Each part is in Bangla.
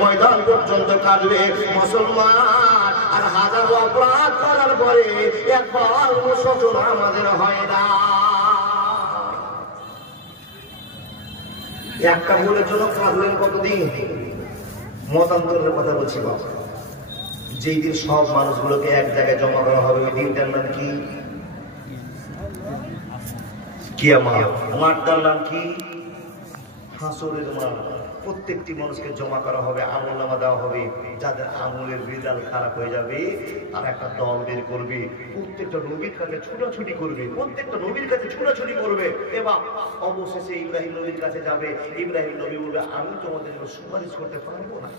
ময়দান পর্যন্ত কাটবে মুসলমান। আর হাজারো অপরাধ করার পরে একবার অনুশোচনা আমাদের হয় না। একটা ভুলের জন্য কাঁদলেন কতদিন? মতান্তরের কথা বলছি বাবা। যেই দিন সব মানুষগুলোকে এক জায়গায় জমা করা হবে ওই দিনটার নাম কি? কিয়ামত। মাঠটার নাম কি? হাসরের মাঠ। প্রত্যেকটি মানুষকে জমা করা হবে, আমলনামা দেওয়া হবে। যাদের আমলের রেজাল্ট খারাপ হয়ে যাবে তারা একটা দল বের করবে, প্রত্যেকটা নবীর কাছে ছুটাছুটি করবে, প্রত্যেকটা নবীর কাছে ছুটাছুটি করবে। এবার অবশেষে ইব্রাহিম নবীর কাছে যাবে। ইব্রাহিম নবী বলবে, আমি তোমাদের জন্য সুপারিশ করতে পারবো না।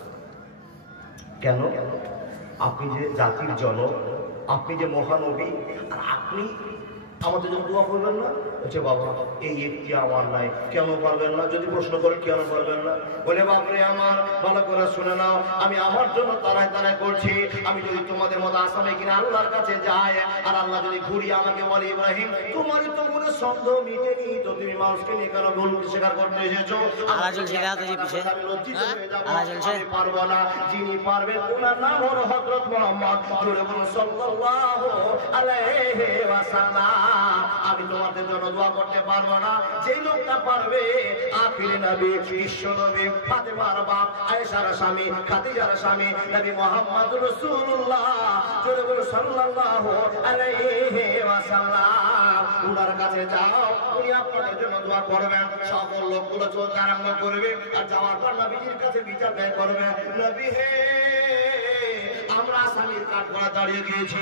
কেন? আপনি যে জাতির জনক, আপনি যে মহানবী, আর আপনি আমাদের জন্য দোয়া করবেন না? বলছে, বাবা এই একটি আমার নাই। কেন পারবেন না? যদি প্রশ্ন করেন কেন পারবেন না, বলে, বাপরে আমার ভালো করে শুনে নাও, আমি আমার জন্য তারায় তারায় করছি। আমি যদি তোমাদের মতো আসামে কিনা আল্লাহর কাছে যাই, আর আল্লাহ যদি ঘুরিয়ে আমাকে বলে, ইব্রাহিম তোমার তো মনে সন্দেহ মিটেনি, তো তুমি মানুষকে নিয়ে কেন ভুল স্বীকার করতে এসেছো? আমি পারবো না। যিনি পারবেন ওনার নাম হলো হযরত মুহাম্মদ। জোরে বলুন সাল্লাল্লাহু আলাইহি ওয়াসাল্লাম। আমি তোমাদের জন্য দোয়া করতে পারবো না। যেই লোকটা পারবে, আখির নবী বিশ্ব নবী ফাতেমার বাপ আয়েশার স্বামী খাদিজার স্বামী নবী মুহাম্মদ রাসূলুল্লাহ জোরে বলুন সাল্লাল্লাহু আলাইহি ওয়াসাল্লাম। উনার কাছে যাও, উনি আপনাদের জন্য দোয়া করবেন। সকল লোকগুলো চলতে আরম্ভ করবে, আর যাওয়ার পর নবীজির কাছে বিচার ব্যয় করবে। নবী হে, আমরা আসামির কাঠগড়ায় দাঁড়িয়ে গিয়েছি,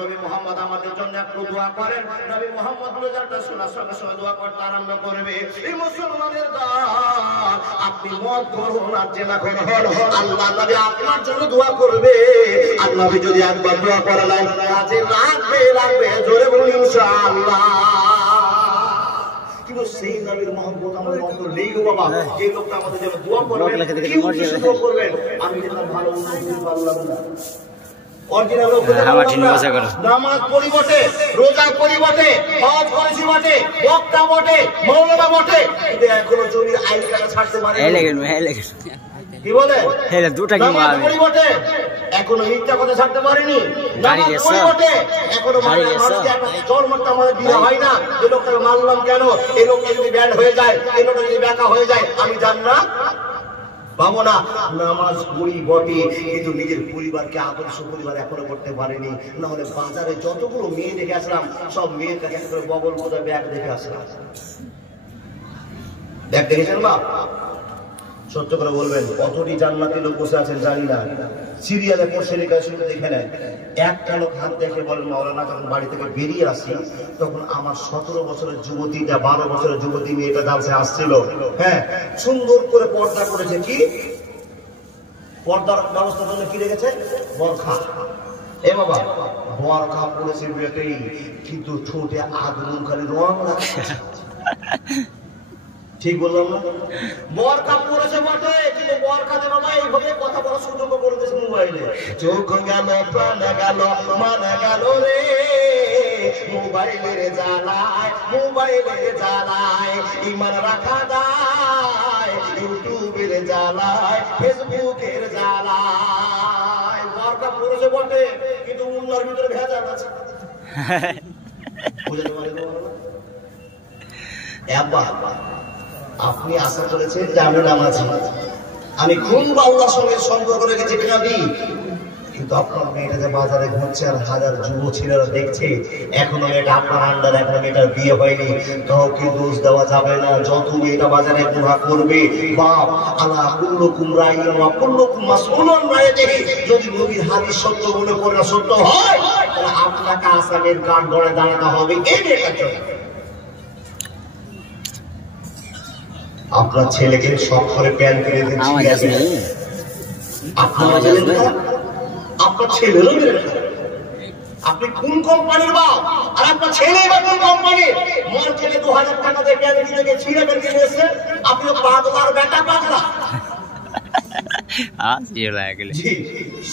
নবী মুহাম্মদ আমাদের জন্য একটু দোয়া করেন। নবী মুহাম্মদ রেজাল্টটা শোনার সঙ্গে সঙ্গে দোয়া করতে আরম্ভ করবে। এই মুসলমানের দল, আপনি মত করুন আর জেনা করুন, আল্লাহ নবী আপনার জন্য দোয়া করবে। আর নবী যদি একবার দোয়া করে নেন, কাজে লাগবে লাগবে। জোরে বলুন ইনশাআল্লাহ। কিন্তু সেই নবীর মহব্বত আমাদের অন্তর নেই গো বাবা। যে লোকটা আমাদের জন্য দোয়া করবেন, কি উদ্দেশ্যে দোয়া করবেন? আমি যেটা ভালো বুঝতে পারলাম না। অরিজিনাল লোক নামাজ পড়ি বটে, রোজা করি বটে, হজ করেছি বটে, বক্তা বটে, মৌলানা বটে, কিন্তু এখনো জমির আইন কাটা ছাড়তে পারে কি বলে? নামাজ পড়ি বটে, এখনো মিথ্যা কথা ছাড়তে পারিনি। নামাজ পড়ি বটে, এখনো মানুষকে একটা জন্মটা আমাদের দিয়ে হয় না। এই লোকটাকে মানলাম কেন? এই লোকটা যদি ব্যান্ড হয়ে যায়, এই লোকটা যদি ব্যাকা হয়ে যায়, আমি জান্নাত পাবো না। নামাজ পড়ি বটে, কিন্তু নিজের পরিবারকে আদর্শ পরিবার এখনো করতে পারেনি। না হলে বাজারে যতগুলো মেয়ে দেখে আসলাম, সব মেয়ের কাছে একটা করে বগল বোঝা ব্যাগ দেখে আসলাম। ব্যাগ দেখেছেন বাপ? সত্য করে বলবেন, কতটি জান্নাতি লোক বসে আছেন জানি না। সিরিয়ালে পড়ছে শুনে দেখে নেন। একটা লোক হাত দেখে বলেন, মাওলানা যখন বাড়ি থেকে বেরিয়ে আসি, তখন আমার 17 বছরের যুবতীটা 12 বছরের যুবতী মেয়েটা জালসে আসছিল। হ্যাঁ, সুন্দর করে পর্দা করেছে। কি পর্দার ব্যবস্থার জন্য কি রেখেছে? বরখা। এ বাবা, বরখা পড়েছে বেটেই, কিন্তু ঠোঁটে আগুন খালি রং লাগছে। ঠিক বললাম না? বরখা পড়েছে বটে, কিন্তু বরখাতে বাবা এইভাবে কথা বলার সুযোগ করে দিয়েছে মোবাইলে। চোখ গেল, প্রাণ গেল, মান গেল রে মোবাইলের জ্বালায়, মোবাইলের জ্বালায় ইমান রাখা দায়, ইউটিউবের জ্বালায়, ফেসবুকের জ্বালায়। বরখা পড়েছে বটে, কিন্তু উন্নার ভিতরে ভেজাল আছে। বুঝতে পারলেন? আপনি আশা করেছেন যে আমি নামাজি, আমি খুব আল্লাহর সঙ্গে সম্পর্ক রেখেছি কিনাবি, কিন্তু আপনার মেয়েটা যে বাজারে ঘুরছে আর হাজার যুব ছেলেরা দেখছে, এখনো মেয়েটা আপনার আন্ডার, এখনো মেয়েটার বিয়ে হয়নি, কাউকে দোষ দেওয়া যাবে না। যত মেয়েটা বাজারে গুনাহ করবে, বাপ আল্লাহ কুল্লুকুম রাইয়ুন ওয়া কুল্লুকুম মাসউলুন রাইয়িহি, যদি নবীর হাদিস সত্য মনে করে সত্য হয়, তাহলে আপনাকে আসামের কাঠ ধরে দাঁড়াতে হবে এই মেয়েটার জন্য। আপনার ছেলেকে শখ করে প্যান কিনে দিচ্ছি, আপনার ছেলেরও মেরে ফেলে। আপনি কোন কোম্পানির বাপ? আর আপনার ছেলে বা কোন কোম্পানির? মার্কেটে 2000 টাকা দিয়ে প্যান কিনে গিয়ে ছিঁড়ে প্যান কিনে এসছে। আপনি পাগলার বেটা পাগলা। জি,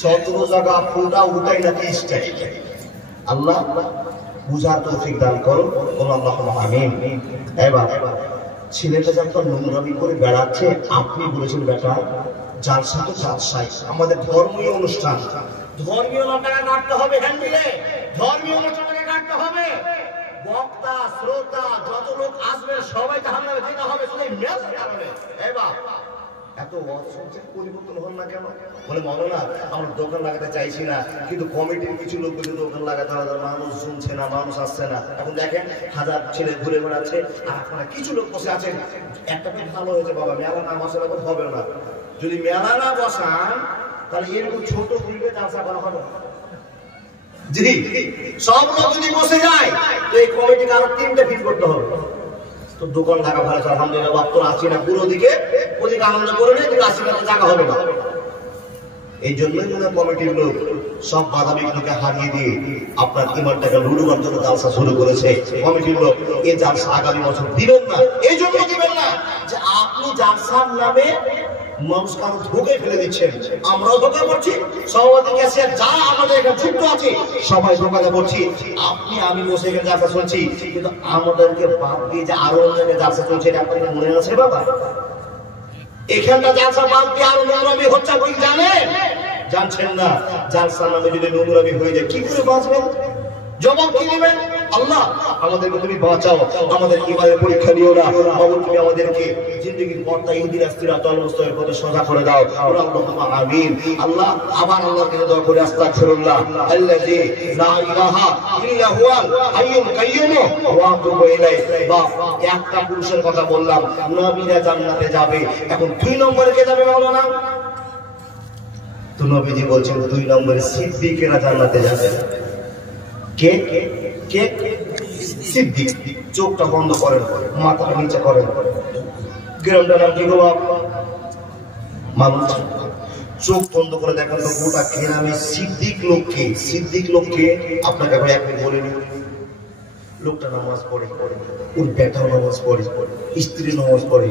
17 জায়গা ফুটা উঠাই নাকি স্টাইল। আল্লাহ বুঝার তৌফিক দান করুন, আল্লাহুম্মা আমিন। এবার ছেলেটা যখন নোংরামি করে বেড়াচ্ছে, আপনি বলেছেন বেটা জালসা তো জালসাই, আমাদের ধর্মীয় অনুষ্ঠান, ধর্মীয় টাকা কাটতে হবে, হ্যান্ড দিলে ধর্মীয় অনুষ্ঠানটাকে কাটতে হবে। বক্তা শ্রোতা যত লোক আসবে সবাই জাহান্নামে যেতে হবে শুধু এই মেসের কারণে। এবার এত পরিবর্তন হল না কেন? বলে মৌলানা আমরা দোকান লাগাতে চাইছি না, কিন্তু কমিটির কিছু লোক যদি দোকান লাগাতে হবে, মানুষ শুনছে না, মানুষ আসছে না। এখন দেখেন হাজার ছেলে ঘুরে বেড়াচ্ছে, আর আপনারা কিছু লোক বসে আছেন। একটা কি ভালো হয়েছে বাবা, মেলা না বসালে তো হবে না। যদি মেলা না বসান তাহলে এরকম ছোট ঘুরবে জালসা করা হবে। জি, সব লোক যদি বসে যায় তো এই কমিটিকে আরো 3টে ফিট করতে হবে। তো দোকান লাগা ভালো, আলহামদুলিল্লাহ বাপ তোর আসি না, পুরো দিকে ওদিকে আনন্দ করে নেই, কিন্তু আসি না জায়গা হবে না। এই জন্যই মনে কমিটির লোক সব বাধা বিঘ্নকে হারিয়ে দিয়ে আপনার ইমানটাকে লুডুবার জন্য জালসা শুরু করেছে। কমিটির লোক এই জালসা আগামী বছর দিবেন না। এই জন্য দিবেন না যে আপনি জালসার নামে মানুষ কারো ধোকে ফেলে দিচ্ছেন, আমরাও ধোকা পড়ছি, সভাপতি ক্যাশিয়ার যা আমাদের এখানে যুক্ত আছে সবাই ধোকাতে পড়ছি। আপনি আমি বসে এখানে জালসা শুনছি, কিন্তু আমাদেরকে বাদ দিয়ে যে আরো অন্যান্য জালসা চলছে এটা আপনাদের মনে আছে বাবা? এখানটা জালসা বাদ দিয়ে আরো নোংরামি হচ্ছে, আপনি জানেন? জানছেন না? জালসার নামে যদি নোংরামি হয়ে যায় কি করে বাঁচবেন? জবাব কি দিবেন? আল্লাহ আমাদেরকে তুমি বাঁচাও, আমাদের ইমানের পরীক্ষা নিও না। বাবু তুমি আমাদেরকে জিন্দেগির পথটা ইহদিনা সিরাতাল মুস্তাকিমের পথে সোজা করে দাও। আল্লাহুম্মা আমিন। আল্লাহ আবার আল্লাহর কাছে দোয়া করে আস্তাগফিরুল্লাহ আল্লাযী লা ইলাহা ইল্লা হুয়াল হাইয়ুল কাইয়্যুম ওয়া আতুবু ইলাইহি। বাহ, একটা পুরুষের কথা বললাম, নবীরা জান্নাতে যাবে। এখন 2 নম্বরে কে যাবে মাওলানা? তো নবীজি বলছেন 2 নম্বরে সিদ্দিকেরা জান্নাতে যাবে। কে কে? সিদ্দিক। চোখটা বন্ধ করেন, মাথাটা নিচে করেন। গ্রামটার নাম কি গো বাপ? মানুষ চোখ বন্ধ করে দেখেন তো গোটা গ্রামে সিদ্দিক লোককে, সিদ্দিক লোককে আপনাকে এখন একদিন বলে নি। লোকটা নামাজ পড়ে, ওর বেটাও নামাজ পড়ে, স্ত্রী নামাজ পড়ে,